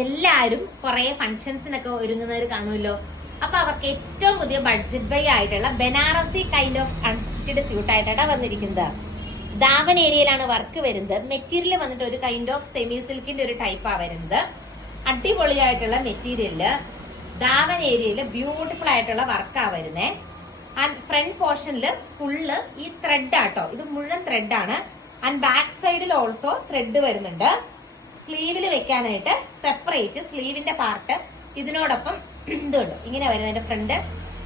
എല്ലാരും കുറെ ഫംഗ്ഷൻസിനൊക്കെ ഒരുങ്ങുന്നവർ കാണുമല്ലോ. അപ്പൊ അവർക്ക് ഏറ്റവും പുതിയ ബഡ്ജറ്റ് ബൈ ആയിട്ടുള്ള Banarasi kind of unstitched suit ആയിട്ടാണ് വന്നിരിക്കുന്നത്. ദാവൻ ഏരിയയിലാണ് വർക്ക് വരുന്നത്. മെറ്റീരിയൽ വന്നിട്ട് ഒരു കൈൻഡ് ഓഫ് സെമി സിൽക്കിന്റെ ഒരു ടൈപ്പാ വരുന്നത്. അടിപൊളിയായിട്ടുള്ള മെറ്റീരിയലില് ദാവൻ ഏരിയയില് ബ്യൂട്ടിഫുൾ ആയിട്ടുള്ള വർക്കാ വരുന്നേ. ആൻഡ് ഫ്രണ്ട് പോർഷനില് ഫുള്ള് ഈ ത്രെഡ് ആട്ടോ, ഇത് മുഴുവൻ ത്രെഡ് ആണ്. ആൻഡ് ബാക്ക് സൈഡിൽ ഓൾസോ ത്രെഡ് വരുന്നുണ്ട്. സ്ലീവിൽ വെക്കാനായിട്ട് സെപ്പറേറ്റ് സ്ലീവിന്റെ പാർട്ട് ഇതിനോടൊപ്പം ഇതുണ്ട്, ഇങ്ങനെ വരുന്നതിന്റെ ഫ്രണ്ട്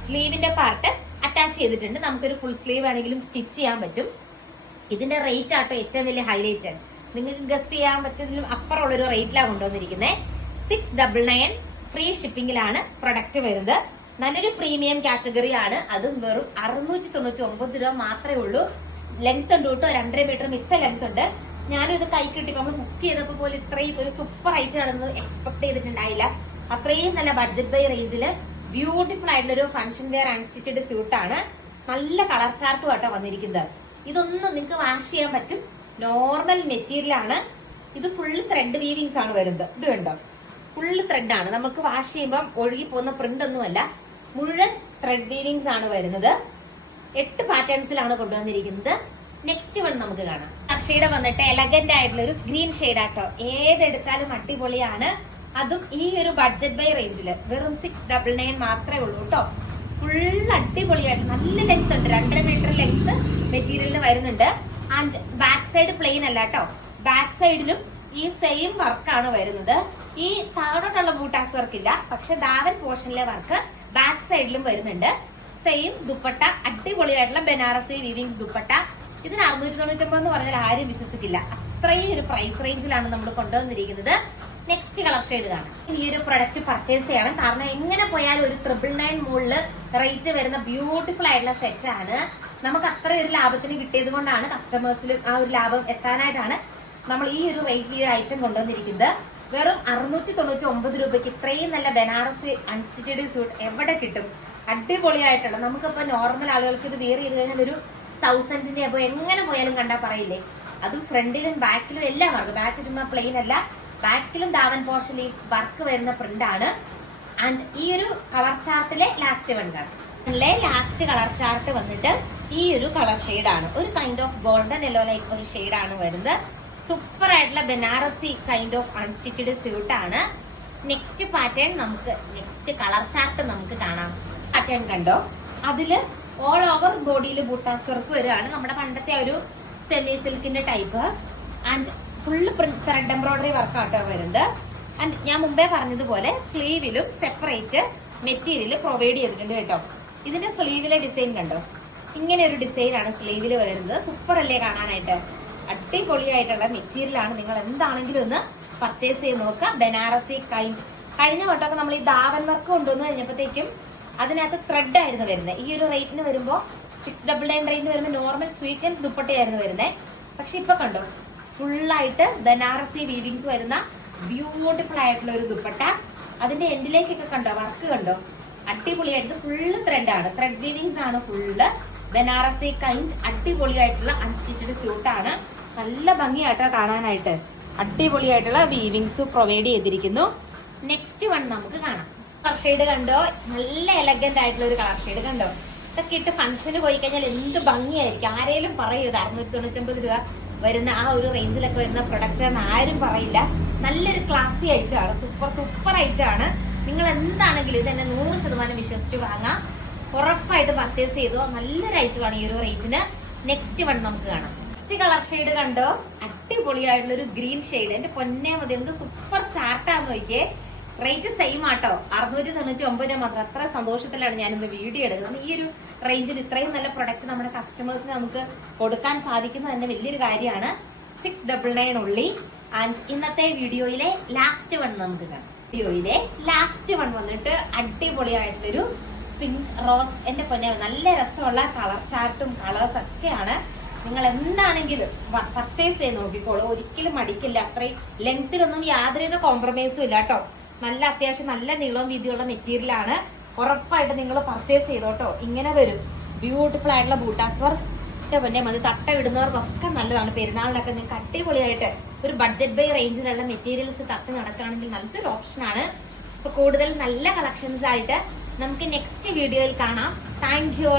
സ്ലീവിന്റെ പാർട്ട് അറ്റാച്ച് ചെയ്തിട്ടുണ്ട്. നമുക്കൊരു ഫുൾ സ്ലീവ് ആണെങ്കിലും സ്റ്റിച്ച് ചെയ്യാൻ പറ്റും. ഇതിന്റെ റേറ്റ് ആട്ടോ ഏറ്റവും വലിയ ഹൈലൈറ്റ്. നിങ്ങൾക്ക് ഗസ് ചെയ്യാൻ പറ്റുന്നതിലും അപ്പുറമുള്ള ഒരു റേറ്റിലാണ് കൊണ്ടുവന്നിരിക്കുന്നത്. 699 ഫ്രീ ഷിപ്പിംഗിലാണ് പ്രൊഡക്റ്റ് വരുന്നത്. നല്ലൊരു പ്രീമിയം കാറ്റഗറി ആണ്. അതും വെറും 699 രൂപ മാത്രമേ ഉള്ളൂ. ലെങ്ത് ഉണ്ട് കേട്ടോ, 2.5 മീറ്റർ മിക്സ ലെങ്ത് ഉണ്ട്. ഞാനും ഇത് കൈ കിട്ടി നമ്മൾ ബുക്ക് ചെയ്തപ്പോൾ പോലും ഇത്രയും ഒരു സൂപ്പർ ഐറ്റം ആണെന്ന് എക്സ്പെക്ട് ചെയ്തിട്ടുണ്ടായില്ല. അത്രയും നല്ല ബഡ്ജറ്റ് ബൈ റേഞ്ചില് ബ്യൂട്ടിഫുൾ ആയിട്ടുള്ള ഒരു ഫംഗ്ഷൻ വെയർ അൺസ്റ്റിച്ചഡ് സ്യൂട്ട് ആണ്. നല്ല കളർ ചാർട്ടും ആട്ടോ വന്നിരിക്കുന്നത്. ഇതൊന്നും നിങ്ങൾക്ക് വാഷ് ചെയ്യാൻ പറ്റും. നോർമൽ മെറ്റീരിയൽ ആണ്. ഇത് ഫുള്ള് ത്രെഡ് വീവിങ്സ് ആണ് വരുന്നത്. ഇത് കണ്ടോ, ഫുള്ള് ത്രെഡ് ആണ്. നമുക്ക് വാഷ് ചെയ്യുമ്പോൾ ഒഴുകി പോകുന്ന പ്രിന്റ് ഒന്നുമല്ല, മുഴുവൻ ത്രെഡ് വീവിങ്സ് ആണ് വരുന്നത്. 8 പാറ്റേൺസിലാണ് കൊണ്ടുവന്നിരിക്കുന്നത്. നെക്സ്റ്റ് വൺ നമുക്ക് കാണാം. ഷെയ്ഡ് വന്നിട്ട് എലഗന്റ് ആയിട്ടുള്ള ഒരു ഗ്രീൻ ഷെയ്ഡ് ആട്ടോ. ഏതെടുത്താലും അടിപൊളിയാണ്. അതും ഈ ഒരു ബഡ്ജറ്റ് ബൈ റേഞ്ചില് വെറും 699 മാത്രമേ ഉള്ളൂ കേട്ടോ. ഫുൾ അടിപൊളിയായിട്ട് നല്ല ലെങ്ത് ഉണ്ട്, 2.5 മീറ്റർ ലെങ്ത് മെറ്റീരിയലിന് വരുന്നുണ്ട്. ആൻഡ് ബാക്ക് സൈഡ് പ്ലെയിൻ അല്ല കേട്ടോ, ബാക്ക് സൈഡിലും ഈ സെയിം വർക്കാണ് വരുന്നത്. ഈ താഴോട്ടുള്ള ബൂട്ടാസ് വർക്ക് ഇല്ല, പക്ഷെ ദാവൻ പോർഷനിലെ വർക്ക് ബാക്ക് സൈഡിലും വരുന്നുണ്ട്. സെയിം ദുപ്പട്ട, അടിപൊളിയായിട്ടുള്ള ബനാറസി വീവിങ്സ് ദുപ്പട്ട. ഇതിന് 699 എന്ന് പറഞ്ഞാൽ ആരും വിശ്വസിക്കില്ല. അത്രയും ഒരു പ്രൈസ് റേഞ്ചിലാണ് നമ്മൾ കൊണ്ടുവന്നിരിക്കുന്നത്. നെക്സ്റ്റ് കളർ ഷെയ്ഡ് കാണാം. ഈ ഒരു പ്രൊഡക്റ്റ് പർച്ചേസ് ചെയ്യണം, കാരണം എങ്ങനെ പോയാലും ഒരു 999 മുകളിൽ റേറ്റ് വരുന്ന ബ്യൂട്ടിഫുൾ ആയിട്ടുള്ള സെറ്റ് ആണ്. നമുക്ക് അത്ര ഒരു ലാഭത്തിന് കിട്ടിയത് കൊണ്ടാണ് കസ്റ്റമേഴ്സിലും ആ ഒരു ലാഭം എത്താനായിട്ടാണ് നമ്മൾ ഈ ഒരു റേറ്റിൽ ഈ ഒരു ഐറ്റം കൊണ്ടുവന്നിരിക്കുന്നത്. വെറും 699 രൂപയ്ക്ക് ഇത്രയും നല്ല ബനാറസി അൺസ്റ്റിച്ചഡ് സ്യൂട്ട് എവിടെ കിട്ടും? അടിപൊളിയായിട്ടുള്ള, നമുക്കിപ്പോ നോർമൽ ആളുകൾക്ക് ഇത് വെയർ ചെയ്ത് കഴിഞ്ഞാൽ ഒരു 1000ന്റെ അപ്പൊ എങ്ങനെ പോയാലും കണ്ടാ പറയില്ലേ. അതും ഫ്രണ്ടിലും ബാക്കിലും എല്ലാം വർക്ക്. ബാക്ക് ചുമ്മാ പ്ലെയിൻ അല്ല, ബാക്കിലും ദാവൻ പോർഷനിൽ വർക്ക് വരുന്ന പ്രിന്റ് ആണ്. ആൻഡ് ഈ ഒരു കളർ ചാർട്ടിലെ ലാസ്റ്റ് വൺ കാണാം. ലാസ്റ്റ് കളർ ചാർട്ട് വന്നിട്ട് ഈ ഒരു കളർ ഷെയ്ഡ് ആണ്. ഒരു kind of golden yellow like ഒരു ഷെയ്ഡ് ആണ് വരുന്നത്. സൂപ്പർ ആയിട്ടുള്ള Banarasi kind of unstitched suit ആണ്. നെക്സ്റ്റ് പാറ്റേൺ നമുക്ക്, നെക്സ്റ്റ് കളർ ചാർട്ട് നമുക്ക് കാണാം. പാറ്റേൺ കണ്ടോ, അതില് ഓൾ ഓവർ ബോഡിയിൽ ബൂട്ടാസ് വർക്ക് വരികയാണ്. നമ്മുടെ പണ്ടത്തെ ഒരു സെമി സിൽക്കിന്റെ type. And full thread embroidery work ആട്ടോ വരുന്നത്. ആൻഡ് ഞാൻ മുമ്പേ പറഞ്ഞതുപോലെ സ്ലീവിലും സെപ്പറേറ്റ് മെറ്റീരിയൽ പ്രൊവൈഡ് ചെയ്തിട്ടുണ്ട് കേട്ടോ. ഇതിന്റെ സ്ലീവിലെ ഡിസൈൻ കണ്ടോ, ഇങ്ങനെ ഒരു ഡിസൈൻ ആണ് സ്ലീവിൽ വരുന്നത്. സൂപ്പർ അല്ലേ കാണാനായിട്ട്? അടിപൊളിയായിട്ടുള്ള മെറ്റീരിയൽ ആണ്. നിങ്ങൾ എന്താണെങ്കിലും ഒന്ന് പർച്ചേസ് ചെയ്ത് നോക്കുക. ബനാറസി കൈൻഡ്. കഴിഞ്ഞ വട്ടമൊക്കെ നമ്മൾ ഈ ദാവൻ വർക്ക് കൊണ്ടുവന്ന് കഴിഞ്ഞപ്പോഴത്തേക്കും അതിനകത്ത് ത്രെഡ് ആയിരുന്നു വരുന്നത്. ഈ ഒരു റേറ്റിന് വരുമ്പോൾ 699 റേറ്റിന് വരുമ്പോൾ നോർമൽ സ്വീറ്റൻസ് ദുപ്പട്ടയായിരുന്നു വരുന്നത്. പക്ഷെ ഇപ്പൊ കണ്ടോ, ഫുള്ളായിട്ട് ബനാറസി വീവിങ്സ് വരുന്ന ബ്യൂട്ടിഫുൾ ആയിട്ടുള്ള ഒരു ദുപ്പട്ട. അതിന്റെ എൻഡിലേക്കൊക്കെ കണ്ടോ വർക്ക് കണ്ടോ, അടിപൊളിയായിട്ട് ഫുള്ള് ത്രെഡ് ആണ്, ത്രെഡ് വീവിങ്സ് ആണ് ഫുള്ള്. ബനാറസി കൈൻഡ് അടിപൊളിയായിട്ടുള്ള അൺസ്റ്റിച്ചഡ് സ്യൂട്ട് ആണ്. നല്ല ഭംഗിയായിട്ടോ കാണാനായിട്ട്. അടിപൊളിയായിട്ടുള്ള വീവിങ്സ് പ്രൊവൈഡ് ചെയ്തിരിക്കുന്നു. നെക്സ്റ്റ് വൺ നമുക്ക് കാണാം. കളർ ഷെയ്ഡ് കണ്ടോ, നല്ല എലഗന്റ് ആയിട്ടുള്ള ഒരു കളർ ഷെയ്ഡ് കണ്ടോ. ഇതൊക്കെ ഇട്ട് ഫംഗ്ഷന് പോയി കഴിഞ്ഞാൽ എന്ത് ഭംഗിയായിരിക്കും. ആരേലും പറയൂ 699 രൂപ വരുന്ന ആ ഒരു റേഞ്ചിലൊക്കെ വരുന്ന പ്രൊഡക്റ്റ് എന്ന് ആരും പറയില്ല. നല്ലൊരു ക്ലാസി ഐറ്റം ആണ്, സൂപ്പർ ഐറ്റം ആണ്. നിങ്ങൾ എന്താണെങ്കിലും ഇതെന്നെ 100% വിശ്വസിച്ച് വാങ്ങാം. ഉറപ്പായിട്ട് പർച്ചേസ് ചെയ്തോ. നല്ലൊരു ഐറ്റം ആണ് ഈ ഒരു റേറ്റിന്. നെക്സ്റ്റ് വൺ നമുക്ക് കാണാം. നെക്സ്റ്റ് കളർ ഷെയ്ഡ് കണ്ടോ, അടിപൊളിയായിട്ടുള്ള ഒരു ഗ്രീൻ ഷെയ്ഡ്. എന്റെ പൊന്നേ മതി, എന്ത് സൂപ്പർ ചാർട്ടാന്ന് നോക്കിയേ. റേറ്റ് സെയിം ആട്ടോ, 699 മാത്രം. അത്ര സന്തോഷത്തിലാണ് ഞാനിന്ന് വീഡിയോ എടുക്കുന്നത്. ഈ ഒരു റേഞ്ചിൽ ഇത്രയും നല്ല പ്രൊഡക്റ്റ് നമ്മുടെ കസ്റ്റമേഴ്സിന് നമുക്ക് കൊടുക്കാൻ സാധിക്കുന്നത് തന്നെ വലിയൊരു കാര്യമാണ്. 699 ഉള്ളി. ആൻഡ് ഇന്നത്തെ വീഡിയോയിലെ ലാസ്റ്റ് വൺ നമുക്ക് കാണാം. വീഡിയോയിലെ ലാസ്റ്റ് വൺ വന്നിട്ട് അടിപൊളിയായിട്ടൊരു പിങ്ക് റോസ്. എന്റെ പൊന്നെ നല്ല രസമുള്ള കളർ ചാർട്ടും കളേഴ്സ് ഒക്കെയാണ്. നിങ്ങൾ എന്താണെങ്കിലും പർച്ചേസ് ചെയ്ത് നോക്കിക്കോളൂ, ഒരിക്കലും മടിക്കില്ല. അത്രയും ലെങ്തിലൊന്നും യാതൊരുവിധ കോംപ്രമൈസും ഇല്ല കേട്ടോ. നല്ല അത്യാവശ്യം നല്ല നീളവും വീതിയുള്ള മെറ്റീരിയൽ ആണ്. ഉറപ്പായിട്ട് നിങ്ങൾ പർച്ചേസ് ചെയ്തോട്ടോ. ഇങ്ങനെ വരും ബ്യൂട്ടിഫുൾ ആയിട്ടുള്ള ബൂട്ടാസ് വർക്ക്. പിന്നെ മതി തട്ട ഇടുന്നവർക്കൊക്കെ നല്ലതാണ്. പെരുന്നാളിനൊക്കെ നിങ്ങൾക്ക് അടിപൊളിയായിട്ട് ഒരു ബഡ്ജറ്റ് ബൈ റേഞ്ചിലുള്ള മെറ്റീരിയൽസ് തപ്പി നടക്കുകയാണെങ്കിൽ നല്ലൊരു ഓപ്ഷനാണ്. അപ്പൊ കൂടുതൽ നല്ല കളക്ഷൻസ് ആയിട്ട് നമുക്ക് നെക്സ്റ്റ് വീഡിയോയിൽ കാണാം. Thank you.